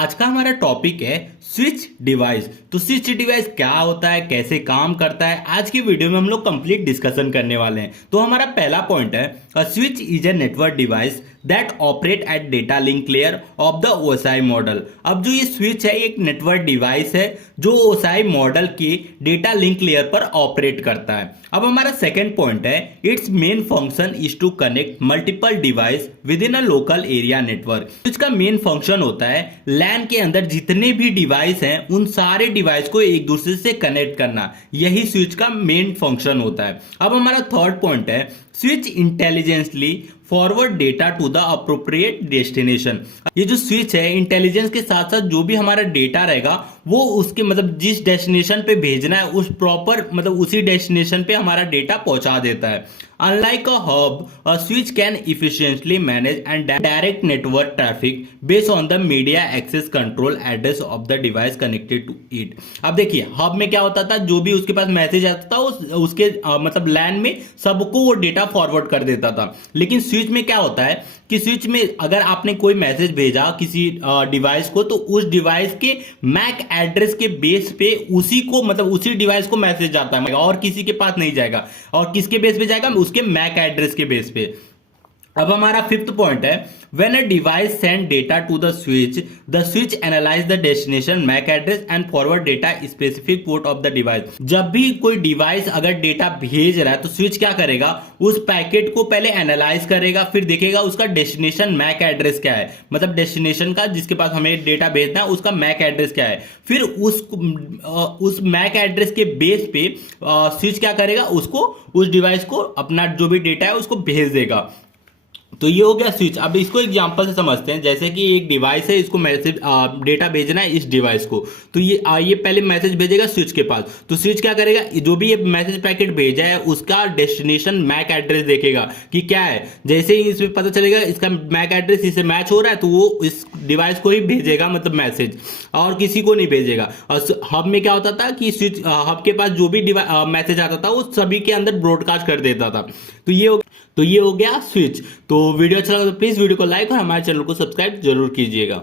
आज का हमारा टॉपिक है स्विच डिवाइस। तो स्विच डिवाइस क्या होता है, कैसे काम करता है, आज की वीडियो में हम लोग कंप्लीट डिस्कशन करने वाले हैं। तो हमारा पहला पॉइंट है, a switch is a network device that operate at data link layer of the OSI model. अब जो ये स्विच है एक नेटवर्क डिवाइस है जो ओएसआई मॉडल के डेटा लिंक लेयर पर ऑपरेट करता है। अब हमारा सेकेंड पॉइंट है, its main function is to connect multiple device within a local area network. Switch का मेन फंक्शन होता है लैन के अंदर जितने भी डिवाइस हैं उन सारे डिवाइस को एक दूसरे से कनेक्ट करना, यही स्विच का मेन फंक्शन होता है। अब हमारा थर्ड पॉइंट है, switch intelligently forward data to the appropriate destination. ये जो स्विच है इंटेलिजेंस के साथ साथ जो भी हमारा डेटा रहेगा वो उसके जिस डेस्टिनेशन पे भेजना है उस प्रॉपर उसी डेस्टिनेशन पे हमारा डेटा पहुंचा देता है। Unlike a hub, a switch can efficiently manage and direct network traffic based on the media access control address of the device connected to it। अब देखिए हब में क्या होता था, जो भी उसके पास मैसेज आता था उसके लैन में सबको वो डेटा फॉरवर्ड कर देता था। लेकिन स्विच में क्या होता है कि स्विच में अगर आपने कोई मैसेज भेजा किसी डिवाइस को तो उस डिवाइस के मैक एड्रेस के बेस पे उसी को उसी डिवाइस को मैसेज जाता है और किसी के पास नहीं जाएगा। और किसके बेस पे जाएगा? उसके मैक एड्रेस के बेस पे। अब हमारा फिफ्थ पॉइंट है, when a device send data to the switch analyse the destination MAC address and forward data specific port of the device. जब भी कोई डिवाइस अगर डेटा भेज रहा है तो स्विच क्या करेगा, उस पैकेट को पहले एनालाइज करेगा, फिर देखेगा उसका डेस्टिनेशन मैक एड्रेस क्या है, डेस्टिनेशन का जिसके पास हमें डेटा भेजना है उसका मैक एड्रेस क्या है। फिर उस मैक एड्रेस के बेस पे स्विच क्या करेगा, उसको उस डिवाइस को अपना जो भी डेटा है उसको भेज देगा। तो ये हो गया स्विच। अब इसको एग्जांपल से समझते हैं, जैसे कि एक डिवाइस है, इसको मैसेज डेटा भेजना है इस डिवाइस को, तो ये पहले मैसेज भेजेगा स्विच के पास। तो स्विच क्या करेगा, जो भी ये मैसेज पैकेट भेजा है उसका डेस्टिनेशन मैक एड्रेस देखेगा कि क्या है। जैसे ही इसमें पता चलेगा इसका मैक एड्रेस इससे मैच हो रहा है तो वो इस डिवाइस को ही भेजेगा मैसेज, और किसी को नहीं भेजेगा। और हब में क्या होता था कि स्विच हब के पास जो भी मैसेज आता था वो सभी के अंदर ब्रॉडकास्ट कर देता था। तो ये हो गया स्विच। तो वीडियो अच्छा लगा तो प्लीज वीडियो को लाइक और हमारे चैनल को सब्सक्राइब जरूर कीजिएगा।